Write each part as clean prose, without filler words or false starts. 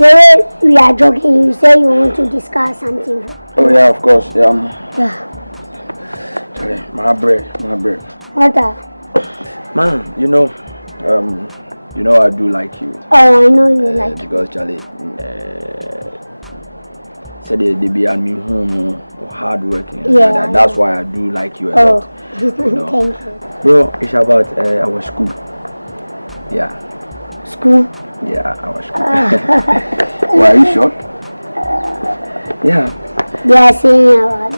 The way we are joking, you say you want to discuss something. Oh yeah, of course. Yeah. Charlie, my bread. What? Man, you know I do like you. Oh, I know you like it. Because Charlie said they be on me home hard working. Yeah. That's why I do like you a lot. You know? Thank you. Bro, it's about our school. Yeah. School? Yeah, our school. Why are you shocked? Yeah. They are saying about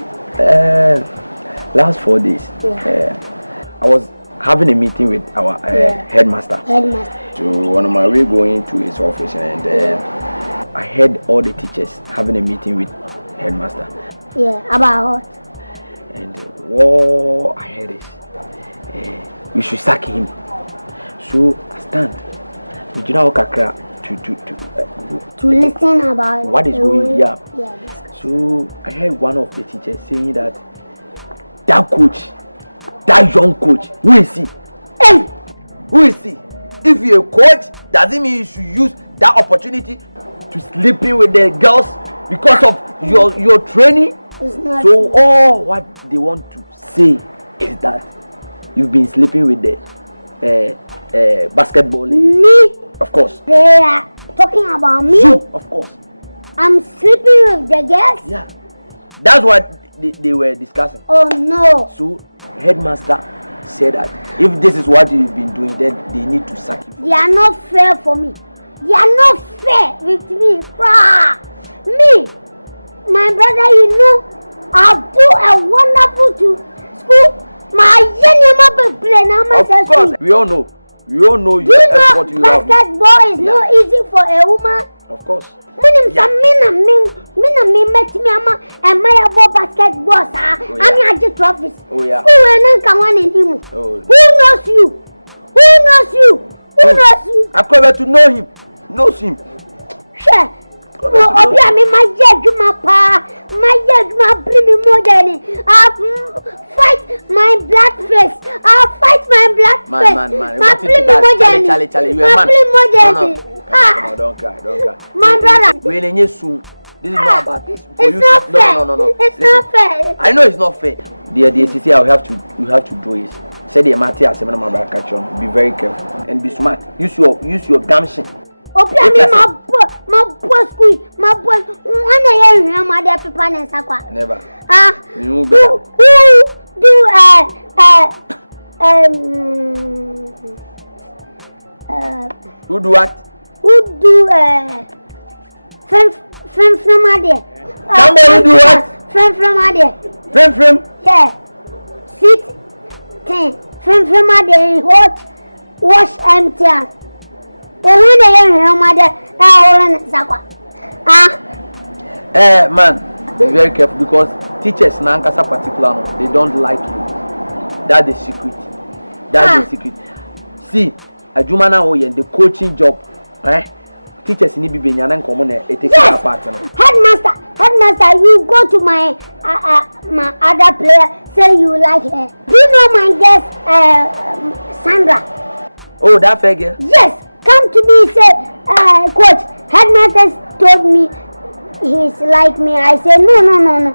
last 4 days. Yeah. I was having a meeting with our headmaster. So on my way going to his office, and I heard all the teachers having a meeting with headmaster. Yeah, about what? And what I heard is we should sack him. So I stand. We do not kakra to listen about what is going. Yeah. So I heard one of the teachers saying that coach, that young coach, who is he? Hey! Who is he? If you're a coach, does it mean you should use that opportunity to sleep in with the girls because of your training? So all what they want to say is that you've been sleeping with the basketball ladies. Me? Of course. They are talking about me? You, of course. I'm sleeping with the girls? Yeah. That's what they were discussing. Oh no. So headmaster said that if this is what you've been doing, then they need to sack you. They are not fair for me. They are not fair with me. Me, my brother, you know, I do a wonderful to school. My of course, we all know. We all know you know effort you have. Basketball is not easy for a woman. Of course. Me met me ama and my basketball sir. I'm at the trophies. Oh yeah. Who knows you? Who knows you? I come to know him. Knows him. Sure. No, Obia me my judgment pa. My judgment bring me more than I'll fight my black face. I'll fight my black face. Man. Charlie, you a man. No, don't cry. My brother. When you soon. This is not about this. It's not fair. No. It's not fair. I know it's not fair. The CC you have to do is say the matter as my catch on. Be very careful and be smart. Use your gumption. Obia me my boy school. My boy. One year my dear papa and sakwa. Never. Who do what? Who do from there? Somebody do what? From there. From? Yeah. Sit 10. From there. Hot. Wash empty. Oh, when they hear mother, man, be very careful because teachers in Ankasa particular, they don't like you. That's the secret. The secret. See, a Jumana Oyen, the coaching job, teachers need to be in common. It takes a part. Headmaster, you go to my other player, say you like her. Do you know my guest, Sandra? Oh, that fair girl? Yes. Come to me, say, coach, headmaster told me he's like me. I said, no.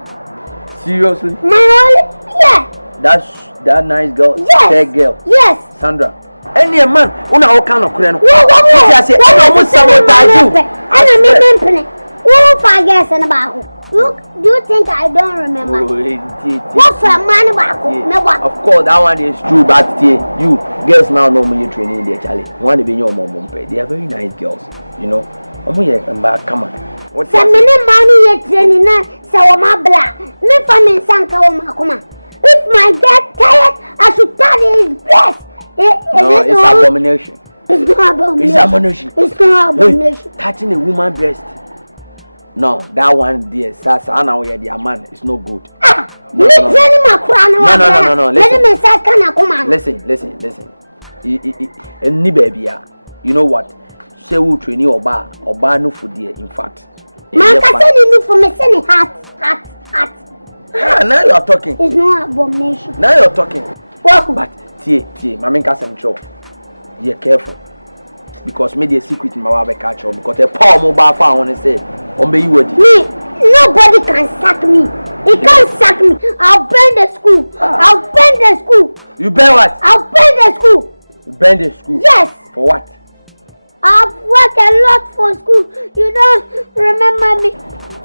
Seriously? Yeah. That's that nice girl? Yes. Fair girl? Yes. Sandra? Any man, una all kind of crane. Look, do you think I don't remember? What's a man about? Of course, that one is true, but you girls now know me training there, Charlie. One be your mom, they are very nice girls, you know. Come on. What's some money you're training now, so my black. Me family sanka come. If my dad tired, I should touch his breast. No, it's abomination. It's not abomination. It's abomination. It's not abomination. Touching a woman's breast. No, that one there, Sasa, now we are the man. It's no good. No. Listen. Any baby, you know what? Say we train you oba no food there. In fact, man, can send you for me. Send heart. Now you are talking. It's no abomination. Now you are talking. What? But tie, mama can say show. Be careful. because me the secret in my wife catch you because the power mobile phone and say be you word. Me, nobody can sack me. He can't sack me. I'll burn the school. I'll burn the school. You burn what? I'll burn the school. You burn the school? Yes. For what? I've worked a lot for school. You don't remember me.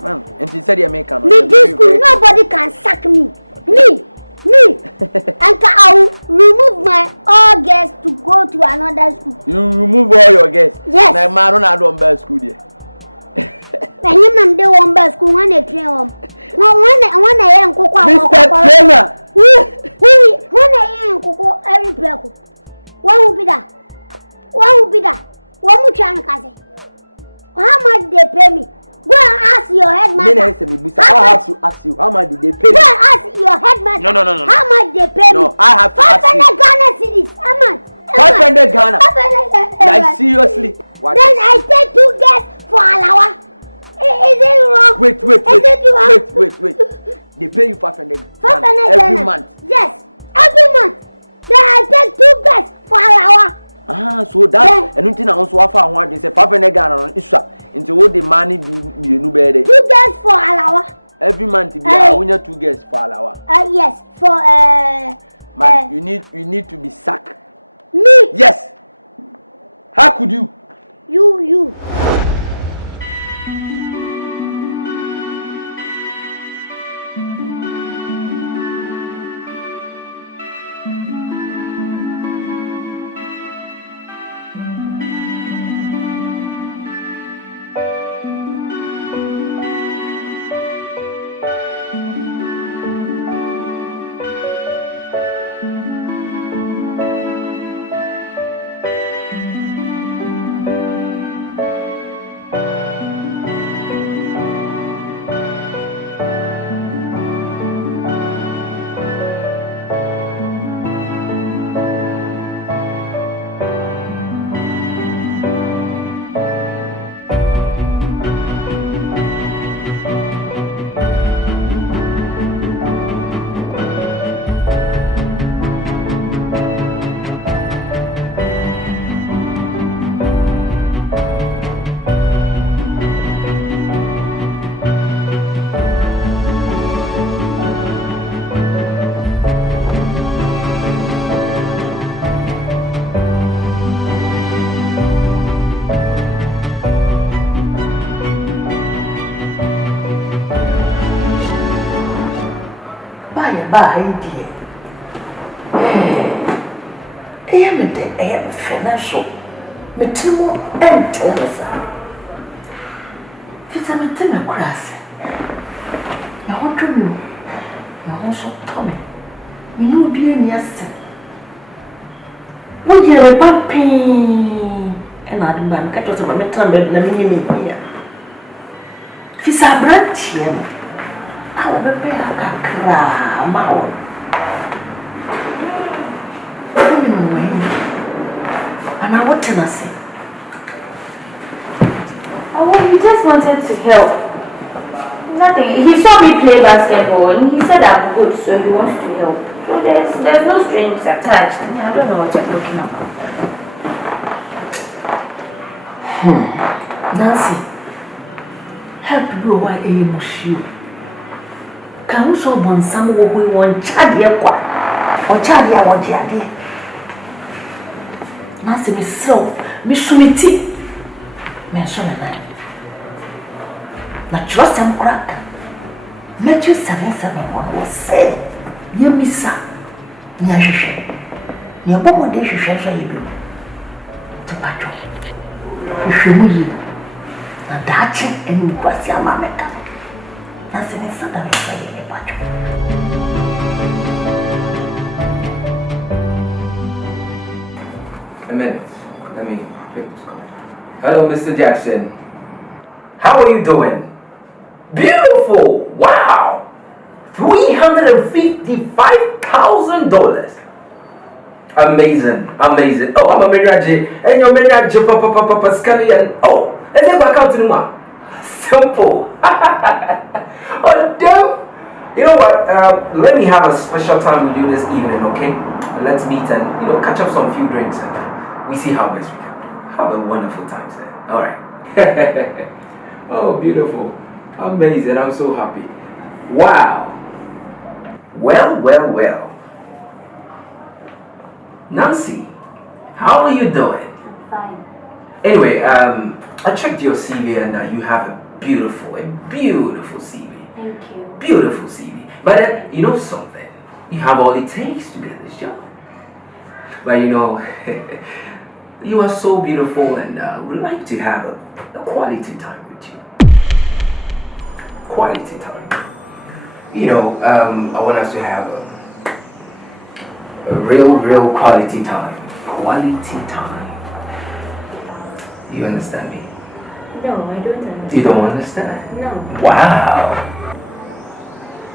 Man, and she said you make an. Me this school, nobody can sack me. Me. And I will remove my all guests to go to another school. You remove all your guests? Yes. Now, man, don't have one school there. When you do one best school, when they train them. When I am Coco, Mr. Trainer. When I am Coco, every player. What will be that? What will be that? What will you say? How much they pay me? Go and ask your headmaster. I have to ask you, how much did they pay me? Go and ask your headmaster. No. How much they pay me? No, I have to ask you. 500 Ghana cedis. How much? 500 Ghana. 500 Like seriously? What? Then I take 2 guests for Alawa. Is it wrong? Wait. They pay you 500 Ghana every month. Yes, every month. Then I take 2 guests for Alawa. So that and nothing I also offer one they say 500 Ghana isha into what the money be you better. 2 guests for Alawa. Every month if you are winning 2 guests for Alawa. Yes, for man, you need to be sacked. Me? Yes. How could you? You. By dear, I am financial. Metimo and Teresa. It's a Matina grass. Now, what do you? Now, also Tommy. You know, dear, yes. Would you a puppy? And I demand cut us a metal bed and me here. It's a branch here. I will be a cram out. And I what can I say? Oh, well, he just wanted to help. Nothing. He saw me play basketball and he said I'm good, so he wants to help. So there's no strings attached. I don't know what you're talking about. Nancy, help you why a mushu. Can you show one some who we want Chadia or Chadia or Jadi? Nancy, Miss Slow, Miss Sumiti, mention a name. Not trust some cracker. Matthew 7:7 was said, you miss her. Nyasha. Your bomb dish is shall you do to patrol. If you will, a Dutch and what's your mamma? That's in the son of a patrol. A minute. Let me pick this call. Hello, Mr. Jackson. How are you doing? Beautiful! Wow! $355,000. Amazing. Oh, I'm a marriage. And your marriage, Papa Scannian. Oh, let's go account to Numa. Simple. Oh, damn. You know what? Let me have a special time with you this evening, okay? Let's meet and catch up some few drinks and we see how best we can. Have a wonderful time, sir. All right. Oh, beautiful. Amazing. I'm so happy. Wow. Well. Nancy, how are you doing? I'm fine. Anyway, I checked your CV and you have a beautiful CV. Thank you. Beautiful CV. But you know something? You have all it takes to get this job. But you know, you are so beautiful and would like to have a quality time with you. Quality time. You know, I want us to have a real quality time. Quality time. You understand me? No, I don't understand. You don't understand? No. Wow.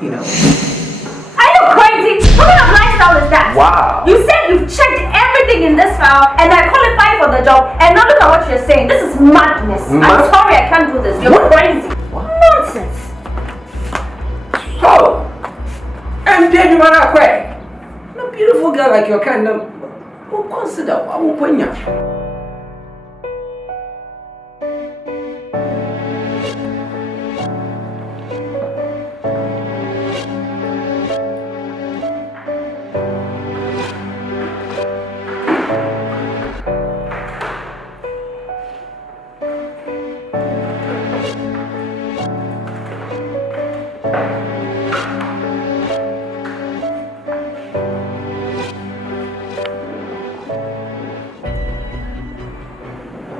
You know. Are you crazy? What kind of lifestyle is that? Wow. You said you've checked everything in this file and I qualified for the job, and now look at what you're saying. This is madness. I'm sorry, I can't do this. You're crazy. What? Nonsense. So, and then you wanna quit? A beautiful girl like your kind of will consider what will bring you.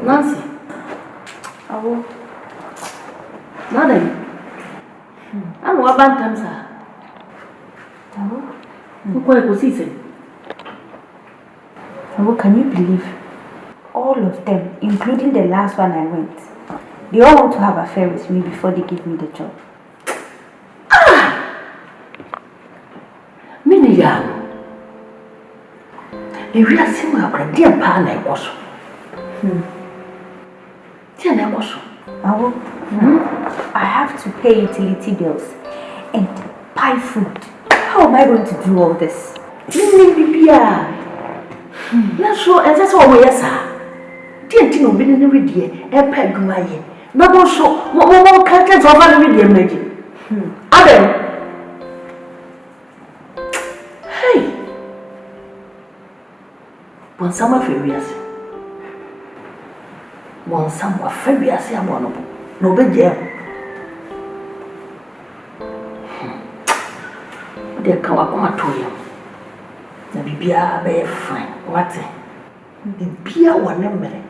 Nancy. Oh. Madam. I'm what bantam, sir. What can you believe? All of them, including the last one I went, they all want to have an affair with me before they give me the job. Miniyan. If you are seeing my dear partner, also. I have to pay utility bills and buy food. How am I going to do all this? Let's show and that's all we are, sir. Dear Tino, been in the video, a peg to my ear. No so, more curtains of my video, Maggie. Adam. Hey. One summer furious. One summer furious, I'm one of them. No big jail. They come up to you. The Bibia be fine. What? The beer one memory.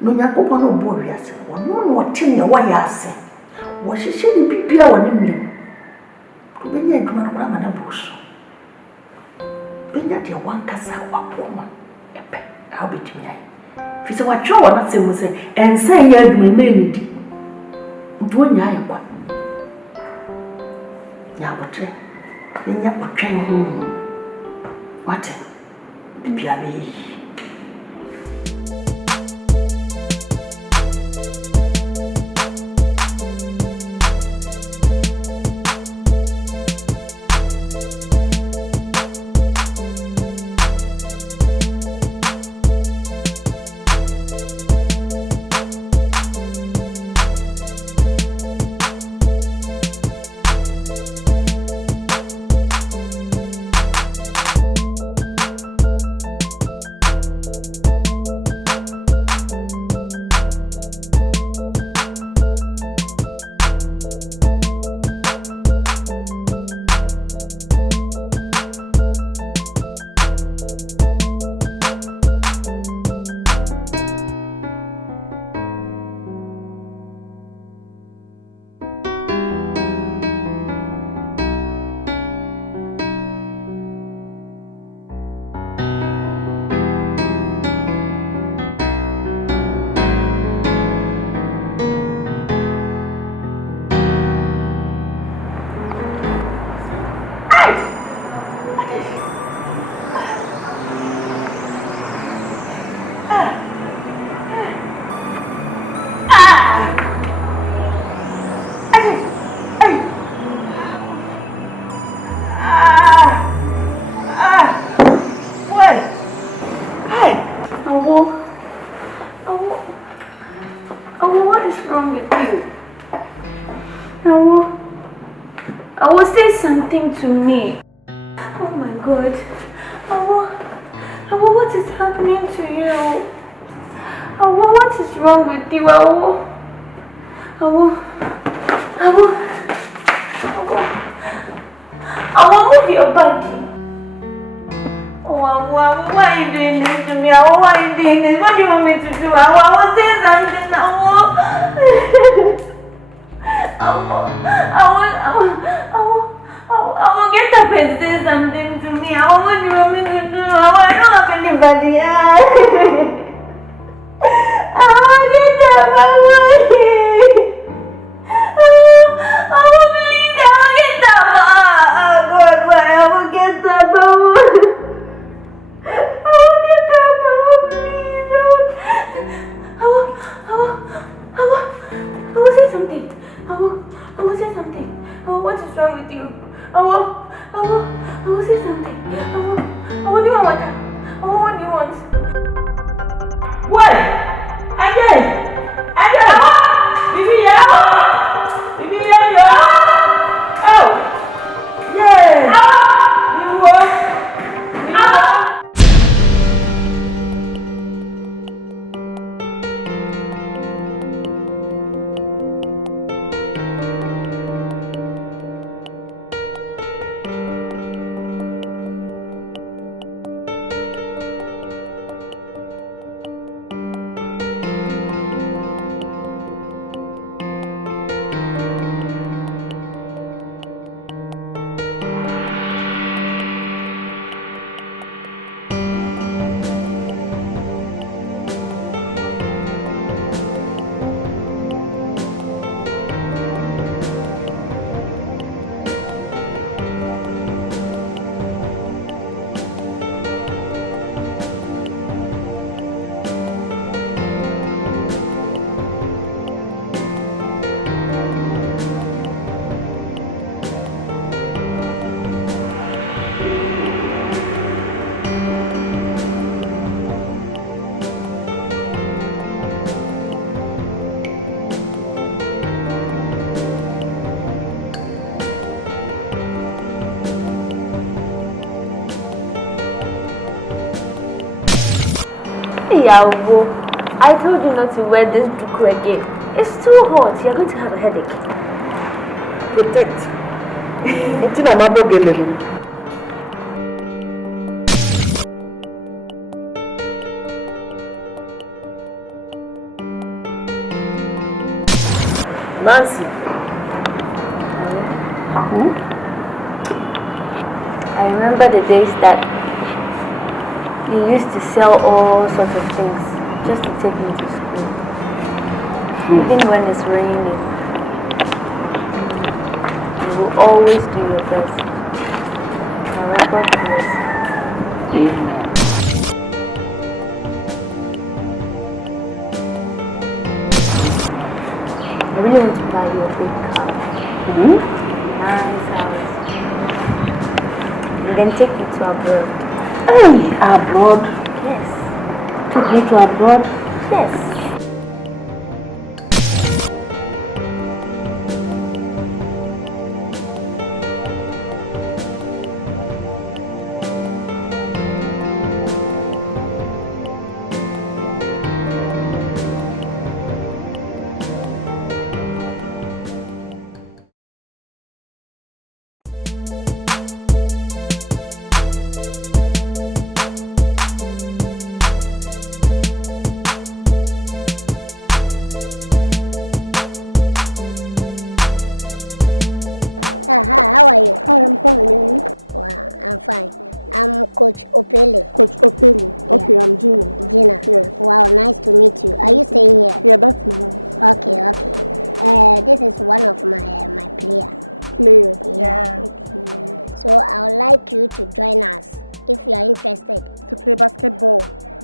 No, Yakopo no boys. One more tin your way. I say. Was she saying the Bibia one memory? To be near Grandma and a bush. Bring out your one cassa woman. I'll be to me. If it's what you want to say, and say, you may need it. Doing your one. Yabotre. Then Yabotre home. What? Baby. say something to me. Oh my God. Awo, what is happening to you? Awo, what is wrong with you, Awo? Awo, move your body. Oh, Awo, why are you doing this to me? Awo, why are you doing this? What do you want me to do? Awo, say something, Awo. Awo, get up and say something to me. Awo, what do you want me to do? Awo, I don't have anybody. Awo, get up, Awo. Awo, please, Awo, get up. Oh, God, why? Awo, get up, Awo. Awo, get up, Awo, please. Awo, say something. Awo, say something. Awo, what is wrong with you? Awo, say something. Awo, what do you want water? Awo, what do you want? What? Again! Bibi, yeah! Oh! Yeah! You what? Yawo, I told you not to wear this duku again. It's too hot. You're going to have a headache. Protect. It's in a mabo gelelu. Nancy. I remember the days that you used to sell all sorts of things just to take me to school. Even when it's raining, you will always do your best. God bless. Amen. I really want to buy you a big car. Nice house. And then take you to abroad. Hey, abroad? Yes. Took me to abroad? Yes. How are you? Hi, I'm fine. Wow, I'm fine. I'm Coach Opele. Coach Opele. Okay, Yeah. I'm Gina. Gina. Yes. Wow, nice to meet you. Are you staying here? Yeah, that's my house. Okay. This is one of my player. Player. Yeah. Okay. So I would like you to join us if you are interested. To play basketball.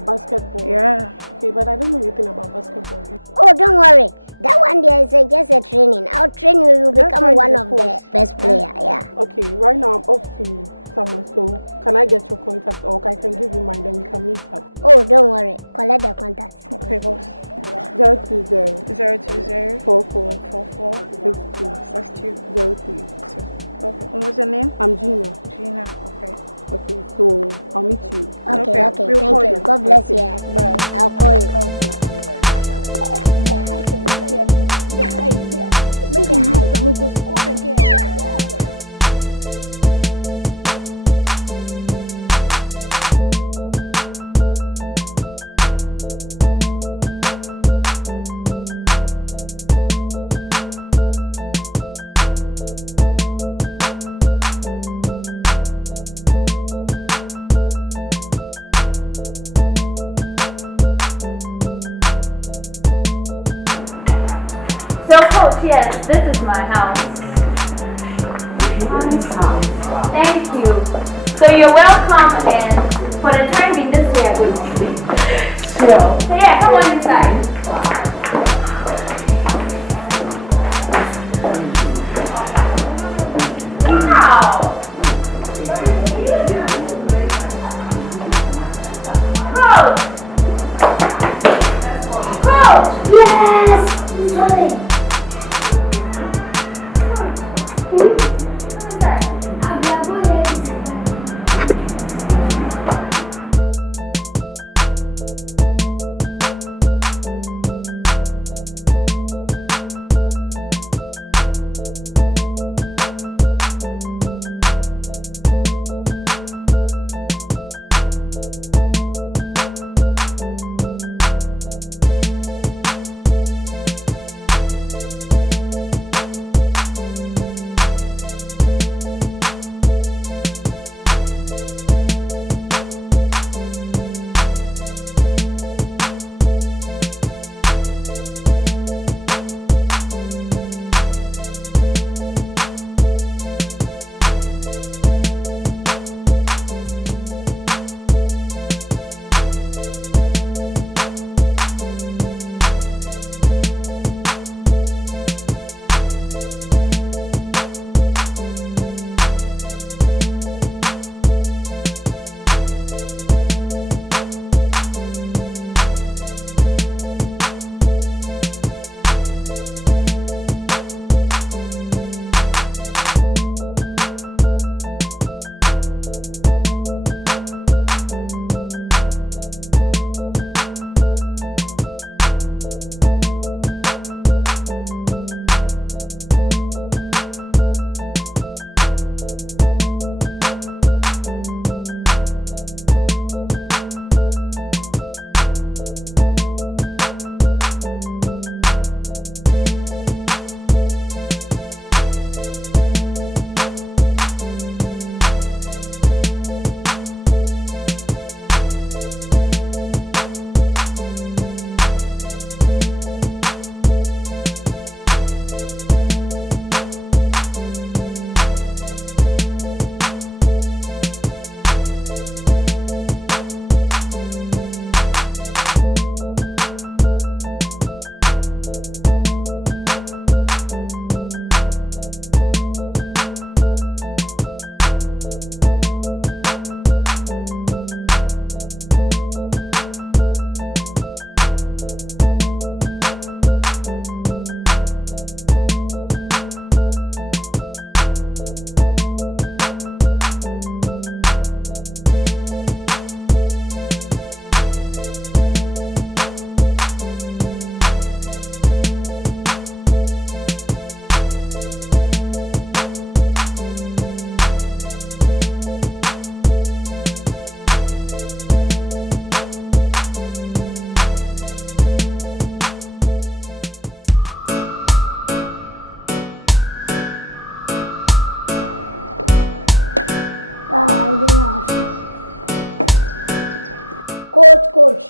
Basketball? Yeah. Okay, but I don't know anything about basketball. Oh, don't worry. That one there is just a training. I'll train you. You That's become why one you're of the coach. best player. Yeah. Okay, right now I'm up to somewhere, so can I get your contact or I can give you mine, then we can meet up? Oh, don't worry. Collect the contact. Okay, boss. 020 020 44 44 62 62 03. Okay. And what's your name? I'm Gina. Gina. Okay. Okay, so I'll meet you. Okay. We'll Thank call you. you. God bless you. Bye. I'll call you. Make a hike and we go squat again. So, coach, yes, this is my house. Nice house. Thank you. So you're welcome, and for the time being, this way I'm going to sleep. Sure. So yeah, come on inside. Wow. Coach. Coach. Yes! Sorry.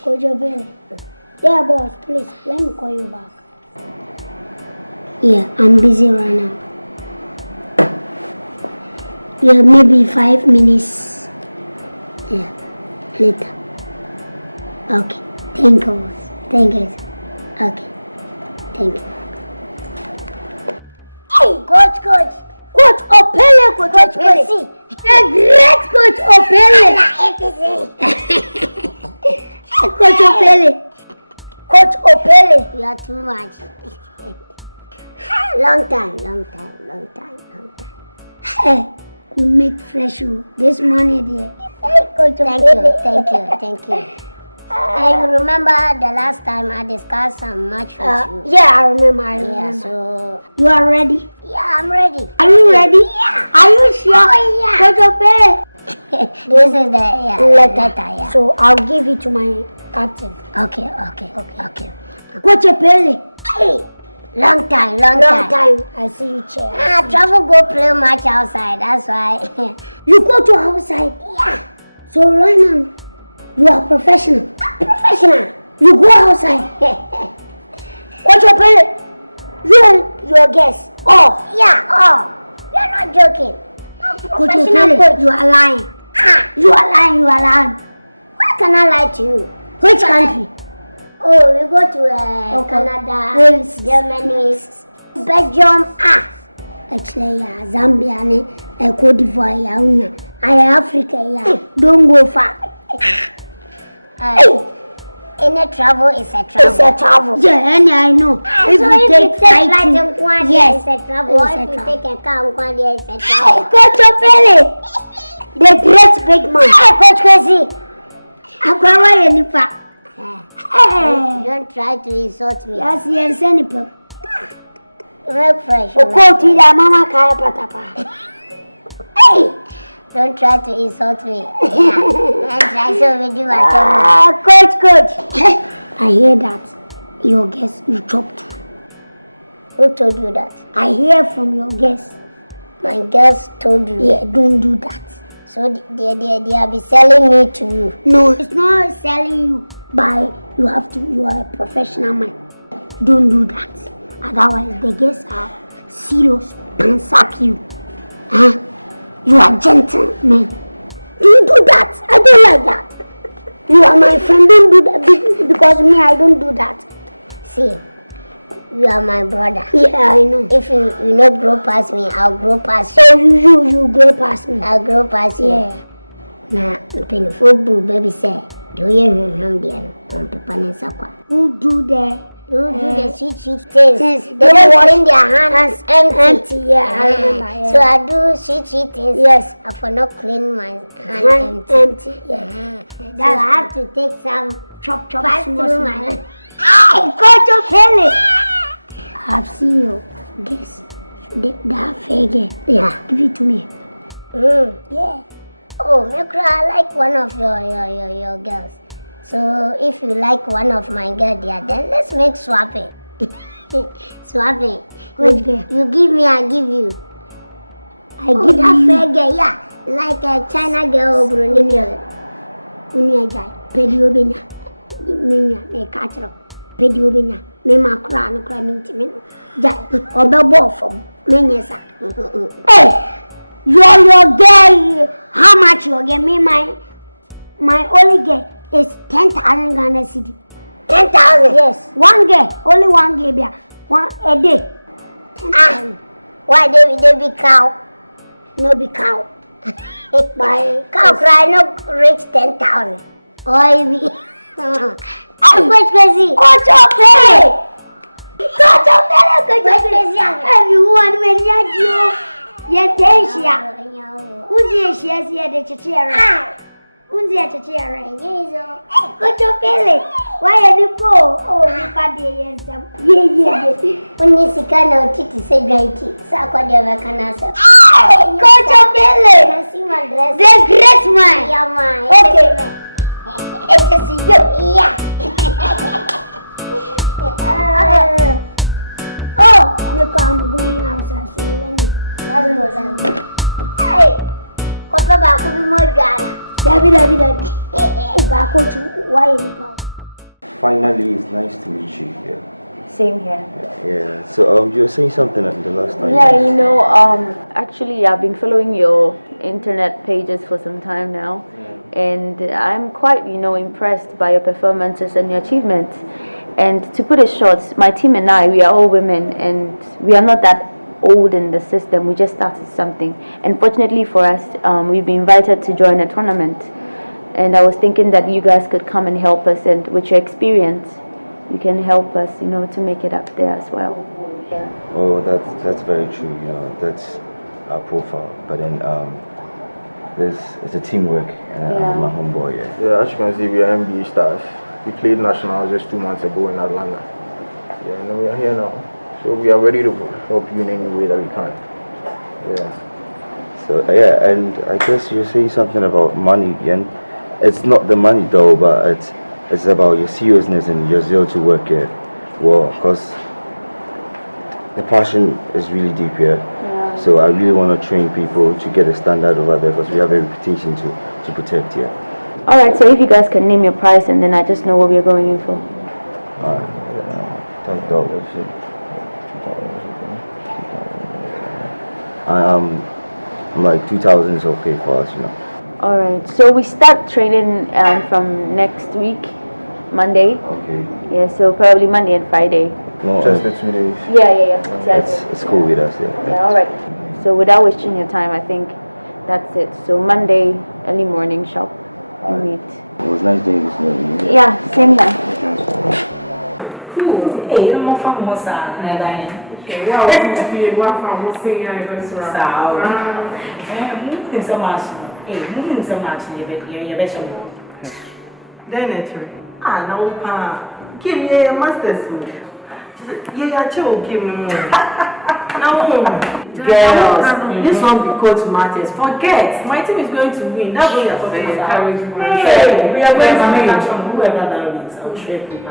Coach Obere. Yeah, boss, please, let me call you back. Yeah, I'm busy right now. Yeah, maybe 5 minutes. Yeah, later. Okay, thank you, boss. Thank you. Okay, thank you. Hey, coach. Coach, Opele, coach, see. The great Coach Opele. Coach Opele. Coach Opele. You are too much. Long time. Hey, you make fresh this morning, dear. Hey, Coach Opele. Thank you. I remember the last time I discussed some match with you. Yeah, I remember. Yeah, so you are ready? Yeah, I'm ready. Are you ready? Yeah. Are you sure? Oh, yeah. Coach Opele. This is the letter. Yeah. So I'll give it to my captain. Okay. Coach Opele. Hey. Long time. I see you chair. Travel go play match outside. That's why. You go to outside? Yeah. So right now, you are professional. You go outside. Coach Opele, your guess. Oh. Yeah. You're not joking. Coach Opele, you are lying. You are lying. Why can I lie to you? Which country? Oh, we go to Canada, Germany, Belgium, actually, Zambia, Cote d'Ivoire, Africa, don't go far. Any travel is a travel. It's a travel. Yeah, and I know. If you take flight in Kwandia, it's a travel. Or if you take a car in Kwandia, it's a travel. Coach Opele, the great big man. Coach Kwesi, don't try to insult me. Yes, Nipa. Very fresh. Mama Kaya Patapa. Don't try to insult me. Yeah. And try to video Coach. I hear that your guest you chopped. Who told you that? I hear from your guest. My guest told you. Yeah, don't do that. So they will be selling me to you. No, it's not selling you. But you are a professional man. Don't do that. Otherwise, the guests are serious and sack you. You are gentleman. Don't do that. I don't like that. You are my friend. Don't do that because me, I don't do that. See, you are my brother. Yeah, I know. If you not grow past me, I'll grow past you. So you grow past me. I'll grow past you. Yeah. Now, painful baby say. Do you remember on Papa? Who do the sweet things? They don't wash their hands empty. Yeah, I remember. Yeah. So I do sweet things. Yes. I for not clean my hand empty. Yeah. So I have to take some chop pass through my hand. Coach Opele. I've seen you. Guess that fake. Yeah. Give it to me. Yeah. Oh, Mikra, I like one of your girls. So if you like one of my girls, yeah, then let's make swapping. Swapping. Which girl? You give me, I give you. I give that you. Fair girl, yeah. Like a China girl or Brunei girl. Unia Pediobina. Minya, me catcher. Pediobina. Me macra, no crime intimate. Jai, or the ball from Minyasa. Hey! Your girl, how much you get me? My only girl is 10,000 Ghana cedi. 10,000? Yes. One girl, only one girl, yeah. One a day. 10,000. Why they be cow? No be cow. My cow cry no reach 10,000. Oh, be. I'm quite crazy. Coach Opele. Everyone when you. Yetesia. Unzi shia de chichira. Unzi chichira. Coach Opele. Why are you po? Oh, we party yensam. Yeah. Unni sikana utiti se great. Sa kwa dia vakanasa. Coach Opele. The great man. Yeah, man. Okay. It's a you. Yeah. Oh, look, I'm going outside. So hey, Kopa Baku be more Ghana. Dabi. Baku to why in power. Finally, it's nice to meet you here. Same here. Yeah. So you were saying something at the last time. Yeah, actually I've been following your internet pages for some time now, and I'm quite, impressed by your performances and your achievements. And to put it short, my team and I, we are all women, and we are not that old in the system. We just started something. And fortunately for us, we've been invited to join a tournament. And I was thinking that you guys could come and help us, and with your experience, you can help us, to make it up there as well. Yeah. Oh, that's very true. That's our profile. But then it's a teamwork, and I'm a homeboy. Yeah, as you can see, we are NBA stars. We played national just 2 months ago in Atlanta. Yeah, and we are here now. So we are ready to help you in any way that we can. Yeah. So and I guess you're saying something about money again. It's not the money though, but it's about your seriousness and your zeal to work here. Well, because the passion is really deep here. Yeah. So I really want to train people to get a standard over there, because we have a reputation to protect here. Alright, so if you guys can name your price, and then I just know what we're going in for. I'm like 2,000 is okay for us, Alright, so we start training from next week, Monday. Okay. Yeah, so probably Monday and Friday. No, just the 2 days. Yeah. Exactly. It's cool with us, Yeah, alright. So without wasting your time, I think that's it. So Monday, early morning shop, we meet. It was nice doing this with you. Yeah, same here. Hey, you don't find more sad. Wow, I'm saying I go Moving so much. Hey, moving so much. You're better. Then it's right. No, Pa. Give me a master's. Yeah, chill, give me more. No, girls, this one because matters. Forget, my team is going to win. That's what we are talking about. Hey, we are going to win. Whoever that wins, I'll share with you.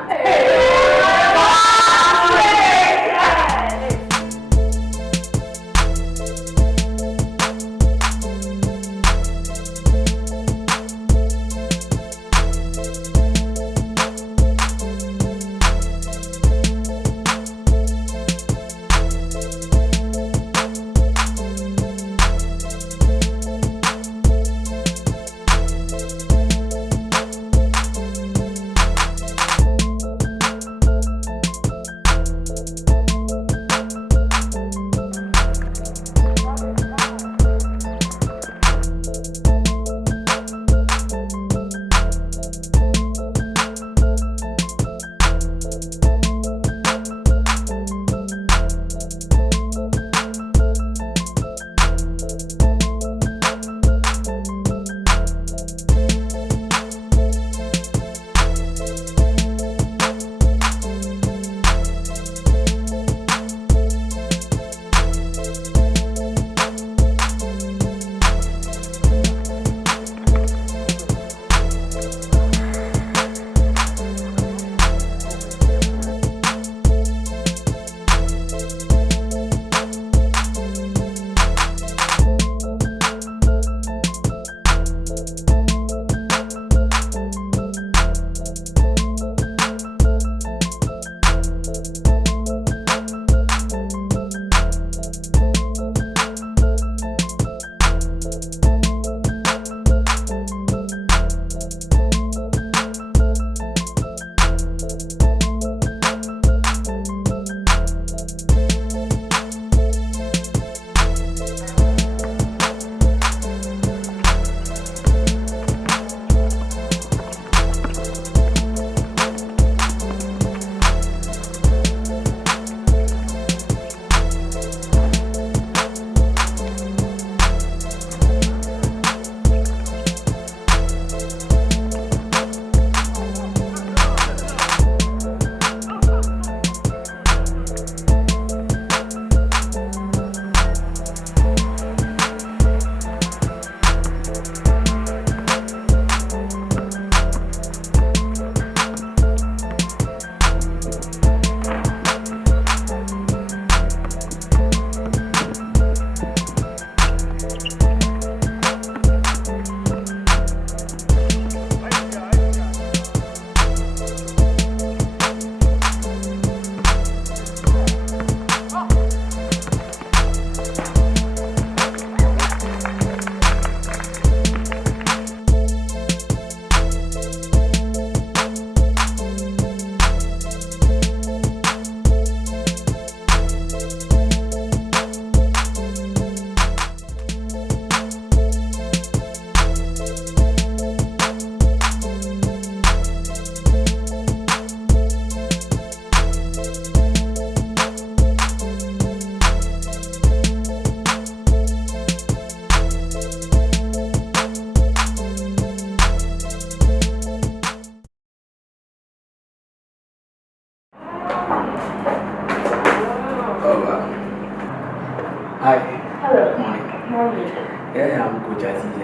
Hi. Hello. Morning. Morning. Yeah, I'm Coach Aziz.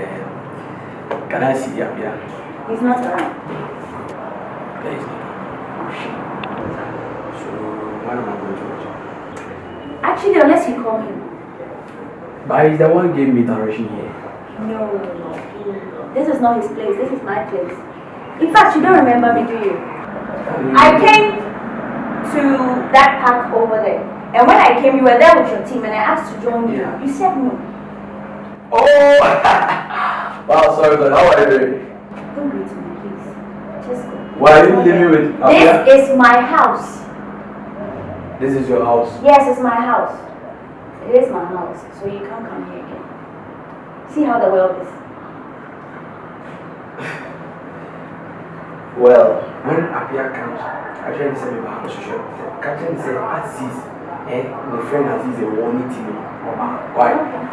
Can I see you up here? He's not around. There is not. So, when am I going to watch? Actually, unless you call him. But he's the one who gave me direction here. No. This is not his place. This is my place. In fact, you don't remember me, do you? I came to that park over there. And when I came, you were there with your team and I asked to join you. Yeah. You said no. Oh! Wow, sorry, but how are you doing? Don't greet me, please. Just go. Why are you leaving with Abia? This is my house. This is your house. Yes, it's my house. It is my house. So you can't come here again. See how the world is. Well, when Abia comes, I try to say me back to show. Captain say Aziz, my friend Aziz is a warning to me. Why? Okay.